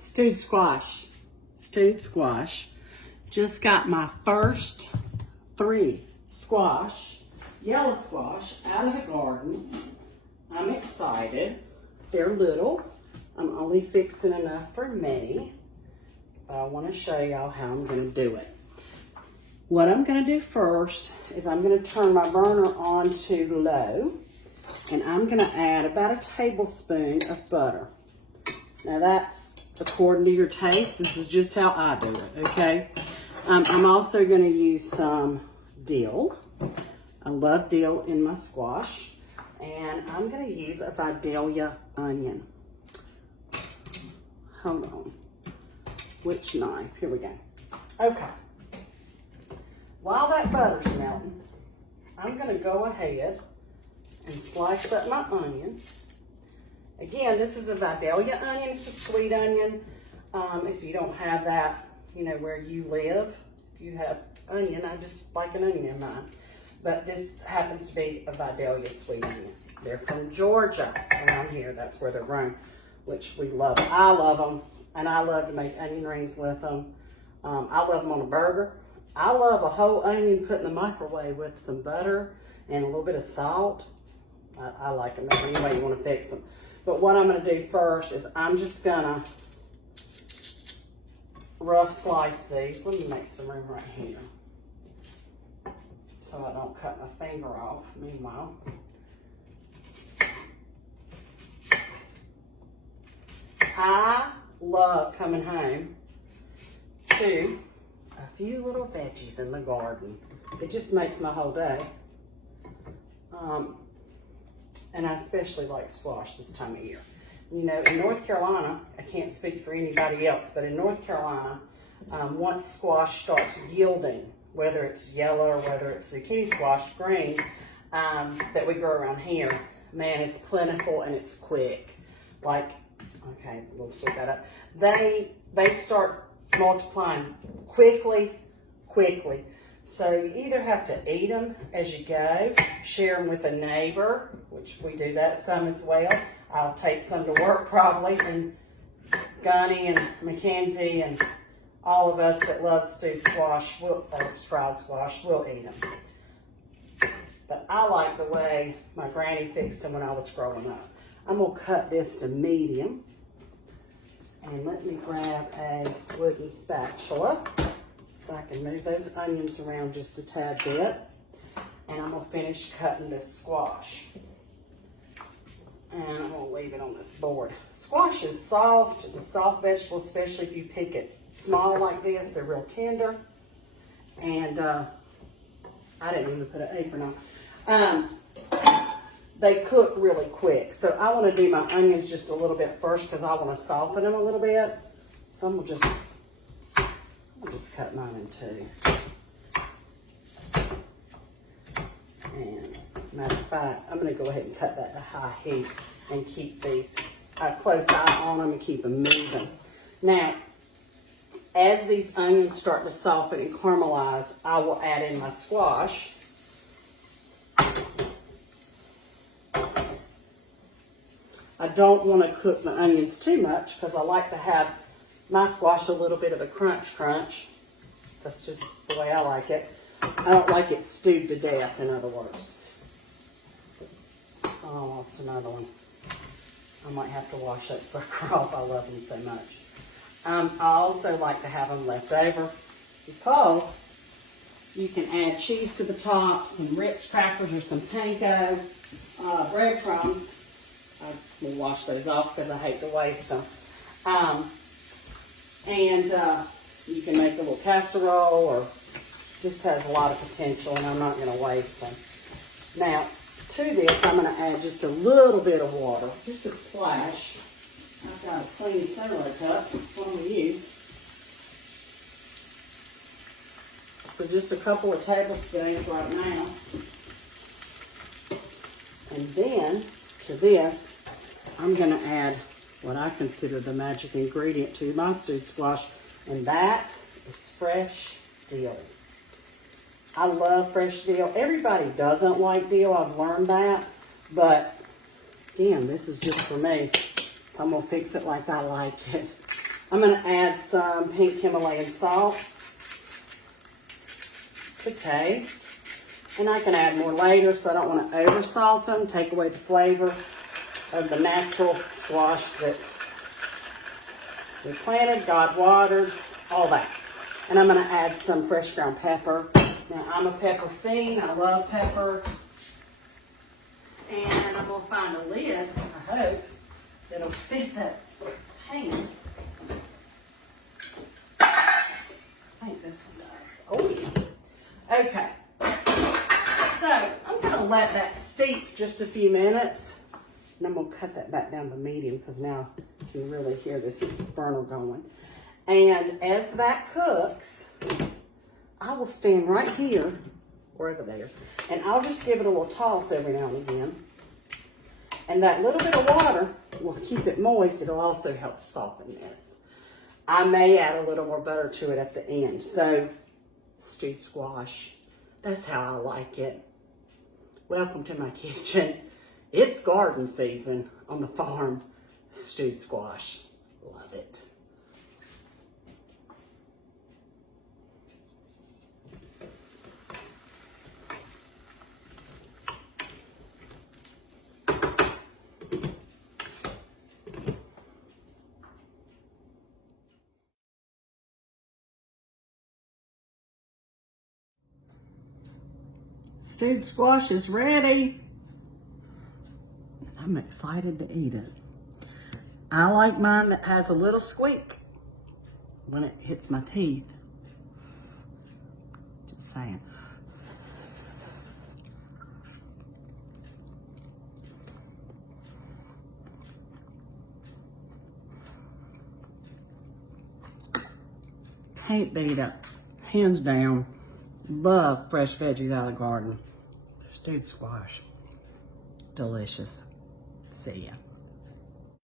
Stewed squash. Stewed squash. Just got my first 3 squash, yellow squash, out of the garden. I'm excited. They're little. I'm only fixing enough for me. But I want to show y'all how I'm going to do it. What I'm going to do first is I'm going to turn my burner on to low. And I'm going to add about a tablespoon of butter. Now that's according to your taste. This is just how I do it, okay? I'm also going to use some dill. I love dill in my squash. And I'm going to use a Vidalia onion. Hold on. Which knife? Here we go. Okay. While that butter's melting, I'm going to go ahead and slice up my onion. Again, this is a Vidalia onion. It's a sweet onion. If you don't have that, you know, where you live, if you have onion, I just like an onion in mine. But this happens to be a Vidalia sweet onion. They're from Georgia around here. That's where they're grown, which we love. I love them, and I love to make onion rings with them. I love them on a burger. I love a whole onion put in the microwave with some butter and a little bit of salt. I like them any way you want to fix them. But what I'm going to do first is I'm just going to rough slice these. Let me make some room right here so I don't cut my finger off. Meanwhile, I love coming home to a few little veggies in the garden. It just makes my whole day. And I especially like squash this time of year. You know, in North Carolina, I can't speak for anybody else, but in North Carolina, once squash starts yielding, whether it's yellow or whether it's zucchini squash, green, that we grow around here, man, it's plentiful and it's quick. Like, okay, we'll sort that up. They start multiplying quickly. So you either have to eat them as you go, share them with a neighbor, which we do that some as well. I'll take some to work probably, and Gunny and Mackenzie and all of us that love stewed squash, or fried squash, we'll eat them. But I like the way my granny fixed them when I was growing up. I'm going to cut this to medium. And let me grab a wooden spatula so I can move those onions around just a tad bit. And I'm going to finish cutting this squash. And I'm going to leave it on this board. Squash is soft. It's a soft vegetable, especially if you pick it small like this. They're real tender. And I didn't even put an apron on. They cook really quick. So I want to do my onions just a little bit first because I want to soften them a little bit. So I'm going to just cut mine in two. And matter of fact, I'm going to go ahead and cut that to high heat and keep these a close eye on them and keep them moving. Now, as these onions start to soften and caramelize, I will add in my squash. I don't want to cook my onions too much because I like to have my squash a little bit of a crunch. That's just the way I like it. I don't like it stewed to death, in other words. Oh, I lost another one. I might have to wash that sucker off. I love them so much. I also like to have them left over because you can add cheese to the top, some Ritz crackers or some panko, breadcrumbs. I will wash those off because I hate to waste them. You can make a little casserole, or just has a lot of potential, and I'm not going to waste them. Now, to this, I'm going to add just a little bit of water, just a splash. I've got a clean celery cup, what I'm going to use. So just a couple of tablespoons right now. And then, to this, I'm going to add what I consider the magic ingredient to my stewed squash, and that is fresh dill. I love fresh dill. Everybody doesn't like dill, I've learned that, but again, this is just for me, so I'm going to fix it like I like it. I'm gonna add some pink Himalayan salt to taste. And I can add more later, so I don't want to over salt them, take away the flavor of the natural squash that we planted, God watered, all that. And I'm going to add some fresh ground pepper. Now, I'm a pepper fiend. I love pepper. And I'm going to find a lid, I hope, that'll fit that pan. I think this one does. Oh, yeah. Okay. So, I'm going to let that steep just a few minutes. And I'm going to cut that back down to medium because now you can really hear this burner going. And as that cooks, I will stand right here or over there, and I'll just give it a little toss every now and again. And that little bit of water will keep it moist. It'll also help soften this. I may add a little more butter to it at the end. So, stewed squash, that's how I like it. Welcome to my kitchen. It's garden season on the farm. Stewed squash. Love it. Stewed squash is ready. I'm excited to eat it. I like mine that has a little squeak when it hits my teeth. Just saying. Can't beat it. Hands down. Love fresh veggies out of the garden. Stewed squash. Delicious. See ya.